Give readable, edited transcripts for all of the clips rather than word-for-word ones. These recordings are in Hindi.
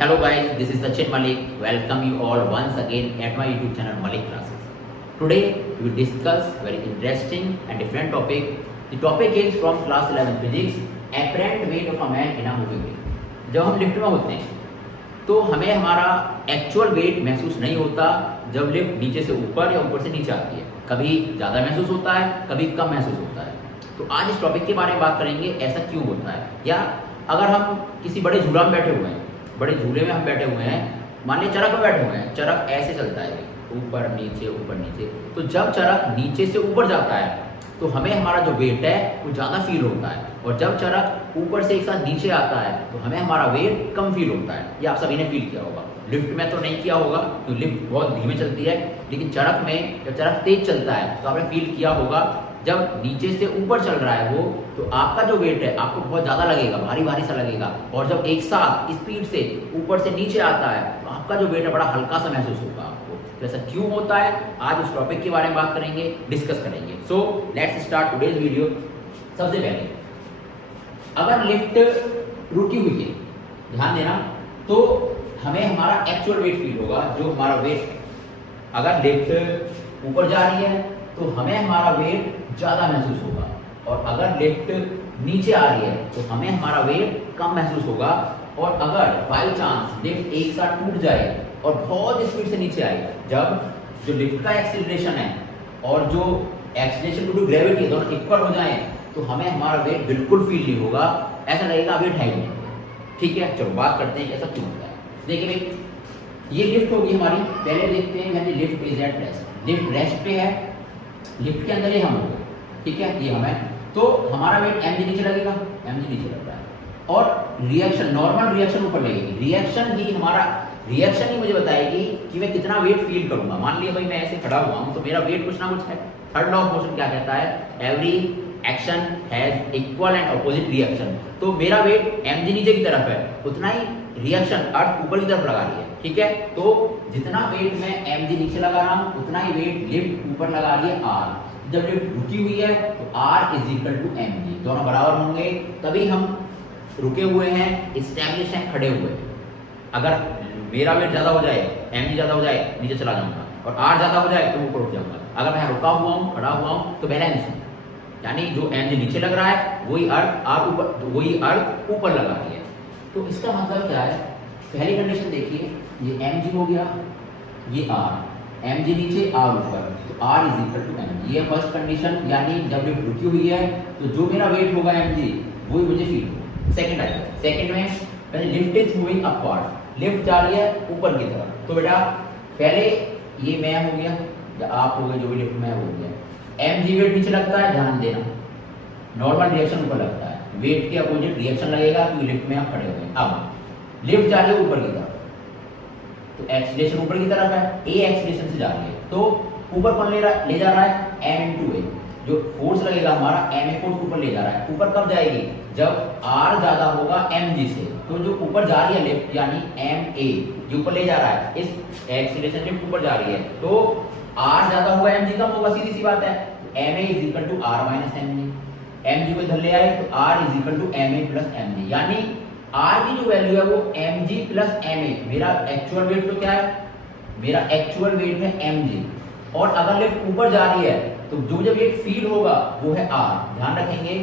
Hello guys, this is Sachin Malik. Welcome you all once again at my YouTube channel Malik Classes. Today we will discuss very interesting and different topic. The topic is from class 11 physics, apparent weight of a man in a moving way. जब हम लिफ्ट में होते हैं तो हमें हमारा एक्चुअल वेट महसूस नहीं होता जब लिफ्ट नीचे से ऊपर या ऊपर से नीचे आती है। कभी ज़्यादा महसूस होता है, कभी कम महसूस होता है। तो आज इस टॉपिक के बारे में बात करेंगे, ऐसा क्यों होता है। या अगर हम किसी बड़े झूला में बैठे हुए हैं, बड़े झूले में हम बैठे हुए हैं, मान लीजिए चरख में बैठे हुए हैं, चरख ऐसे चलता है ऊपर नीचे, तो जब चरख नीचे से ऊपर जाता है तो हमें हमारा जो वेट है वो ज़्यादा फील होता है, और जब चरख ऊपर से एक साथ नीचे आता है तो हमें हमारा वेट कम फील होता है। ये आप सभी ने फील किया होगा। लिफ्ट में तो नहीं किया होगा क्योंकि लिफ्ट बहुत धीमे चलती है, लेकिन चरख में जब चरख तेज चलता है तो आपने फील किया होगा जब नीचे से ऊपर चल रहा है वो, तो आपका जो वेट है आपको बहुत ज़्यादा लगेगा, भारी भारी सा लगेगा, और जब एक साथ स्पीड से ऊपर से नीचे आता है तो आपका जो वेट है बड़ा हल्का सा महसूस होगा आपको। तो ऐसा क्यों होता है, आज इस टॉपिक के बारे में बात करेंगे, डिस्कस करेंगे। So let's start today's video. सबसे पहले अगर लिफ्ट रुकी हुई है, ध्यान देना, तो हमें हमारा एक्चुअल वेट फील होगा, जो हमारा वेट है। अगर लिफ्ट ऊपर जा रही है तो हमें हमारा वेट ज़्यादा महसूस होगा, और अगर लिफ्ट नीचे आ रही है तो हमें हमारा वेट कम महसूस होगा। और अगर बाई चांस लिफ्ट एक साथ टूट जाए और बहुत स्पीड से नीचे आए, जब जो लिफ्ट का एक्सीलरेशन है और जो एक्सीलरेशन ड्यू टू ग्रेविटी है दोनों इक्वल हो जाए तो हमें हमारा वेट बिल्कुल फील नहीं होगा, ऐसा लगेगा वेट है ही नहीं। ठीक है, चलो बात करते हैं ऐसा क्यों होता है। देखिए भाई, ये लिफ्ट होगी हमारी, पहले देखते हैं lift is at rest. Lift rest पे है, लिफ्ट के अंदर ही हम होंगे, ठीक है, ये हमें, तो हमारा वेट mg नीचे लगेगा, mg नीचे लग रहा है, और रिएक्शन, नॉर्मल रिएक्शन ऊपर लगेगी। रिएक्शन ही मुझे बताएगी कि मैं कितना वेट फील करूंगा। मान लिया भाई मैं ऐसे खड़ा हुआ हूं तो मेरा वेट कुछ ना कुछ है। थर्ड लॉ ऑफ मोशन क्या कहता है, every action has equal and opposite reaction. तो मेरा वेट mg नीचे की तरफ है, उतना ही रिएक्शन अर्थ ऊपर की तरफ लगा रही है। ठीक है, तो जितना वेट मैं mg नीचे लगा रहा हूं उतना ही वेट लिफ्ट ऊपर लगा रही है r। जब लिफ्ट रुकी हुई है तो r is equal to mg, दोनों बराबर होंगे, तभी हम रुके हुए हैं, एस्टैब्लिश हैं, खड़े हुए हैं। अगर मेरा वेट ज्यादा हो जाए, mg ज्यादा हो जाए, नीचे चला जाऊंगा, और r ज्यादा हो जाए तो ऊपर उठ जाऊंगा। अगर मैं रुका हुआ हूं, खड़ा हुआ हूं, तो बैलेंस हूं, यानी जो mg नीचे लग रहा है वही अर्थ ऊपर लगा रही है। तो इसका मतलब क्या है, पहली कंडीशन देखिए, ये mg हो गया, ये r, mg नीचे r ऊपर, तो r is equal to mg। ये फर्स्ट कंडीशन, यानी जब लिफ्ट रुकी हुई है तो जो मेरा वेट होगा mg वही मुझे फील होगा। सेकंड आइटम, सेकंड में पहले lift is moving upward, lift जा रही है ऊपर की तरफ, तो बेटा पहले ये मैं हो गया या आप हो गए, जो भी लिफ्ट में हो गया, mg वेट नीचे लगता है, ध्यान देना, नॉर्मल रिएक्शन ऊपर लगता है, वेट के अपोजिट रिएक्शन लगेगा क्योंकि लिफ्ट में आप खड़े हुए हैं। अब लिफ्ट जा रही है ऊपर की तरफ, तो एक्सीलरेशन ऊपर की तरफ है, a एक्सीलरेशन से जा रही है, तो ऊपर कौन ले जा रहा है, m into a, जो फोर्स लगेगा हमारा ma फोर्स ऊपर ले जा रहा है। ऊपर कब जाएगी, जब r ज्यादा होगा mg से, तो जो ऊपर जा रही है लिफ्ट यानी ma जो ऊपर ले जा रहा है, इस एक्सीलरेशन लिफ्ट ऊपर जा रही है, तो r ज्यादा होगा mg कम होगा, सीधी सी बात है। ma is equal to r minus mg, mg को इधर ले आए तो r is equal to ma plus mg, यानी r की जो वैल्यू है वो mg प्लस ma। मेरा एक्चुअल वेट तो क्या है, मेरा एक्चुअल वेट है mg, और अगर लिफ्ट ऊपर जा रही है तो जो मुझे वेट फील होगा वो है r। ध्यान रखेंगे,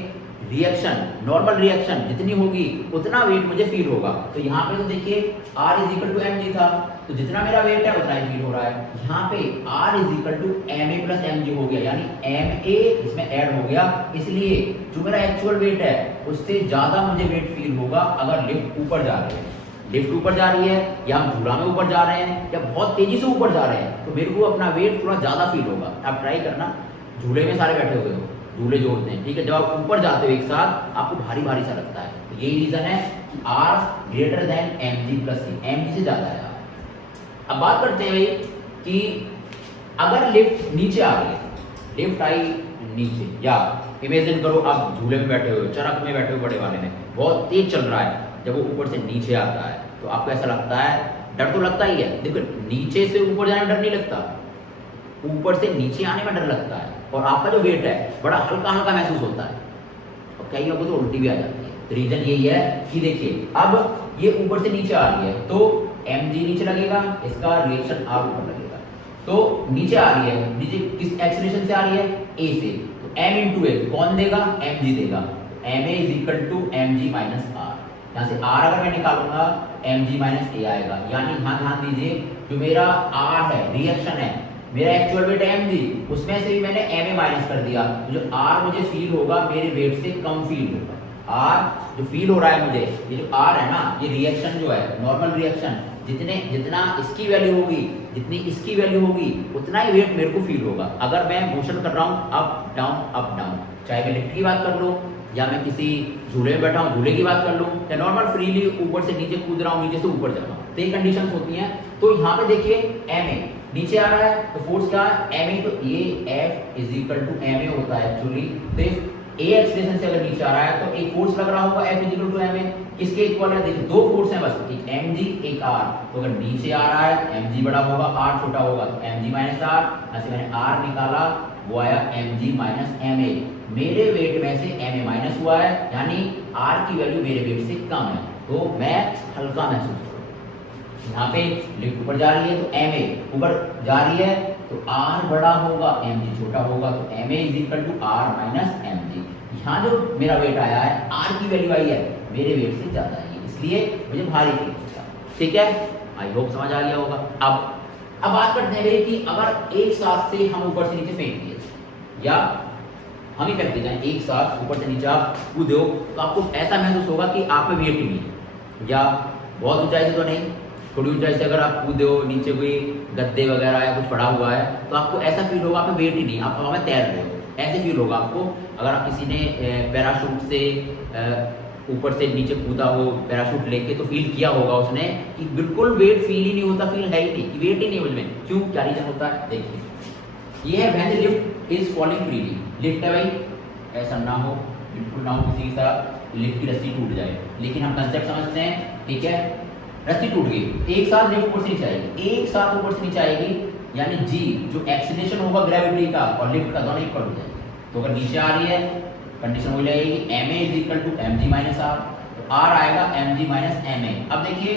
रिएक्शन, नॉर्मल रिएक्शन जितनी होगी उतना वेट मुझे फील होगा। तो यहाँ पे तो देखिए r is equal to mg था, तो जितना मेरा वेट है उतना ही फील हो रहा है। यहाँ पे r is equal to ma plus mg हो गया, यानी ma इसमें ऐड हो गया, इसलिए जो मेरा एक्चुअल वेट है उससे ज्यादा मुझे वेट फील होगा अगर लिफ्ट ऊपर जा रही है। लिफ्ट ऊपर जा रही है या हम झूला में ऊपर जा रहे हैं या बहुत तेजी से ऊपर जा रहे हैं, तो मेरे को अपना वेट थोड़ा ज्यादा फील होगा। आप ट्राई करना, झूले में सारे बैठे हुए हो, झूले जोड़ते हैं, ठीक है, जब आप ऊपर जाते हो एक साथ आपको भारी भारी सा लगता है, तो यही रीजन है कि r greater than mg plus c, mg से ज्यादा है। अब बात करते हैं भाई कि अगर लिफ्ट नीचे आ रही है, लिफ्ट आई नीचे, या इमेजिन करो आप झूले में बैठे हुए, चरख में बैठे हुए, बड़े वाले में, बहुत तेज चल रहा है, जब वो ऊपर से नीचे आता है तो आपको ऐसा लगता है, डर तो लगता ही है। देखो नीचे से ऊपर जाने में डर नहीं लगता, ऊपर से नीचे आने में डर लगता है, और आपका जो वेट है बड़ा हल्का हल्का महसूस होता है, और कई लोगों को तो उल्टी भी आ जाती है। तो रीजन यही है कि देखिए अब ये ऊपर से नीचे आ रही है तो mg नीचे लगेगा, इसका रिएक्शन r ऊपर लगेगा। तो नीचे आ रही है, नीचे किस एक्सीलरेशन से आ रही है, a से, तो m इंटू a कौन देगा, mg देगा। ma is equal to mg minus r। यहाँ से r अगर मैं निकालूंगा mg माइनस a आएगा, यानी यहाँ ध्यान दीजिए जो मेरा r है, रिएक्शन है, मेरा एक्चुअल वेट है mg, उसमें से भी मैंने ma माइनस कर दिया, तो जो r मुझे फील होगा मेरे वेट से कम फील होगा। r जो फील हो रहा है मुझे, ये जो r है ना, ये रिएक्शन जो है, नॉर्मल रिएक्शन, जितना इसकी वैल्यू होगी, जितनी इसकी वैल्यू होगी, उतना ही वेट मेरे को फील होगा। अगर मैं मोशन कर रहा हूँ अप डाउन, चाहे मैं लिफ्ट की बात कर लूँ या मैं किसी झूले में बैठा हूँ झूले की बात कर लूँ, या नॉर्मल फ्रीली ऊपर से नीचे कूद रहा हूँ, नीचे से ऊपर जा रहा हूँ, तो ये कंडीशंस होती हैं। तो यहाँ पे देखिए ma नीचे आ रहा है तो फोर्स क्या है, ma, तो ये F is equal to ma होता है एक्चुअली। तो a एक्सप्रेशन से अगर नीचे आ रहा है तो एक फोर्स लग रहा होगा F is equal to ma, किसके इक्वल है, देखिए दो फोर्स हैं बस, एक mg एक r। तो अगर नीचे आ रहा है mg बड़ा होगा r छोटा होगा, तो mg माइनस r, यहाँ से मैंने r निकाला, वो आया mg माइनस ma। मेरे वेट में से ma माइनस हुआ है, यानी r की वैल्यू मेरे वेट से कम है, तो मैं हल्का महसूस करूँ। यहाँ पे लिफ्ट ऊपर जा रही है तो ma ऊपर जा रही है तो r बड़ा होगा, mg छोटा होगा, तो ma is equal to r minus mg। यहाँ जो मेरा वेट आया है, r की वैल्यू आई है, मेरे वेट से ज्यादा है, इसलिए मुझे भारी फील होता है। ठीक है, आई होप समझ आ गया होगा। अब बात करते हैं कि अगर एक साथ से हम ऊपर से नीचे फेंक दिए, या हम ही फेंक देते हैं एक साथ ऊपर से नीचे आप कूदो, तो आपको ऐसा महसूस होगा कि आप में वेट ही नहीं है, या बहुत ऊंचाई से तो नहीं, थोड़ी ऊंचाई से अगर आप कूदे हो, नीचे कोई गद्दे वगैरह या कुछ पड़ा हुआ है, तो आपको ऐसा फील होगा आप में वेट ही नहीं, आप हवा में तैर रहे हो, ऐसे फील होगा आपको। अगर आप किसी ने पैराशूट से ऊपर से नीचे कूदा हो पैराशूट लेके, तो फील किया होगा उसने कि बिल्कुल वेट फील ही नहीं होता, फील है ही नहीं कि वेट ही नहीं मुझमें। क्यों, क्या रीजन होता है, देखिए ये है when the lift is falling freely. Lift है भाई, ऐसा ना हो, बिल्कुल ना हो किसी के साथ लिफ्ट की रस्सी टूट जाए, लेकिन हम कंसेप्ट समझते हैं। ठीक है, रस्सी टूट गई, एक साथ लिफ्ट ऊपर से नीचे आएगी, एक साथ ऊपर से नीचे आएगी, यानी जी जो एक्सीलरेशन होगा ग्रेविटी का और लिफ्ट का, दोनों इक्वल हो जाएंगे। तो अगर नीचे आ रही है कंडीशन हो जाएगी ma is equal to mg minus r, तो r आएगा mg माइनस ma। अब देखिए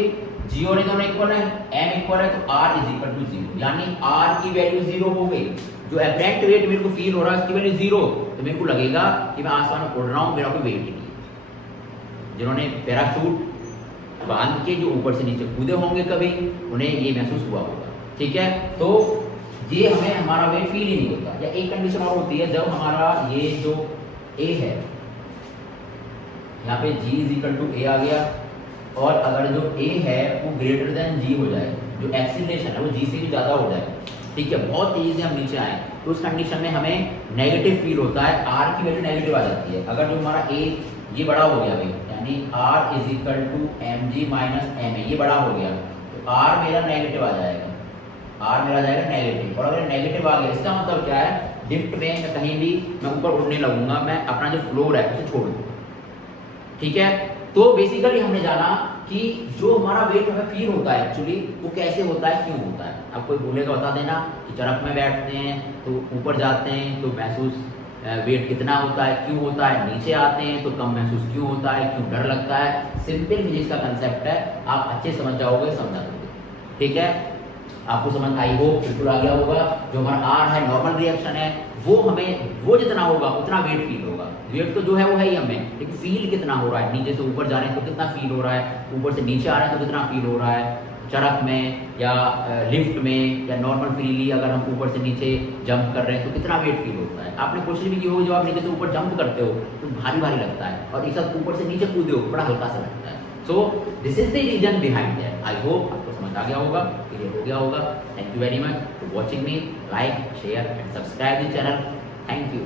g और दोनों इक्वल है, m इक्वल है, तो r इज इक्वल टू 0, यानी r की वैल्यू 0 हो गई। जो एपरेंट वेट मेरे को फील हो रहा है उसकी वैल्यू 0, तो मेरे को लगेगा कि मैं आसमान में उड़ रहा हूँ, मेरा कोई वेट ही नहीं है। जिन्होंने पैराशूट बांध के जो ऊपर से नीचे कूदे होंगे कभी, उन्हें ये महसूस हुआ होगा। ठीक है, तो ये हमें हमारा वेट फील ही नहीं होता। या एक कंडीशन और होती है, जब हमारा ये जो a है, यहाँ पे g is equal to a आ गया, और अगर जो a है वो ग्रेटर देन g हो जाए, जो एक्सीलरेशन है वो g से भी ज्यादा हो जाए, ठीक है, बहुत तेजी से हम नीचे आए, तो उस कंडीशन में हमें नेगेटिव फील होता है, r की वैल्यू नेगेटिव आ जाती है। अगर जो हमारा a ये बड़ा हो गया भाई, यानी r is equal to mg minus ma, ये बड़ा हो गया, तो r मेरा नेगेटिव आ जाएगा, r मेरा जाएगा नेगेटिव। और अगर नेगेटिव आ गया, इसका मतलब क्या है, लिफ्ट में मैं कहीं भी मैं ऊपर उड़ने लगूंगा, मैं अपना जो फ्लोर है उसे छोड़ दूंगा। ठीक है, तो बेसिकली हमने जाना कि जो हमारा वेट हमें फील होता है एक्चुअली वो कैसे होता है, क्यों होता है। अब कोई बोलेगा बता देना कि ट्रक में बैठते हैं तो ऊपर जाते हैं तो महसूस वेट कितना होता है, क्यों होता है, नीचे आते हैं तो कम महसूस क्यों होता है, क्यों डर लगता है। सिंपल फिजिक्स का कंसेप्ट है, आप अच्छे समझ जाओगे, समझा दोगे। ठीक है, आपको समझ आई हो, बिल्कुल आ गया होगा। जो हमारा आर है, नॉर्मल रिएक्शन है, वो जितना होगा उतना वेट फील होगा। वेट तो जो है वो है ही हमें, लेकिन फील कितना हो रहा है, नीचे से ऊपर जा रहे हैं तो कितना फील हो रहा है, ऊपर से नीचे आ रहे हैं तो कितना फील हो रहा है, ट्रक में या लिफ्ट में या नॉर्मल फ्रीली अगर हम ऊपर से नीचे जंप कर रहे हैं तो कितना वेट फील होता है। आपने कोशिश भी की होगी, जब आप नीचे से ऊपर जंप करते हो तो भारी भारी लगता है, और एक साथ ऊपर से नीचे कूदे हो बड़ा हल्का सा लगता है। So this is the reason behind that. I hope आपको समझ आ गया होगा, क्लियर हो गया होगा। Thank you very much for watching me, like share and subscribe the channel. Thank you.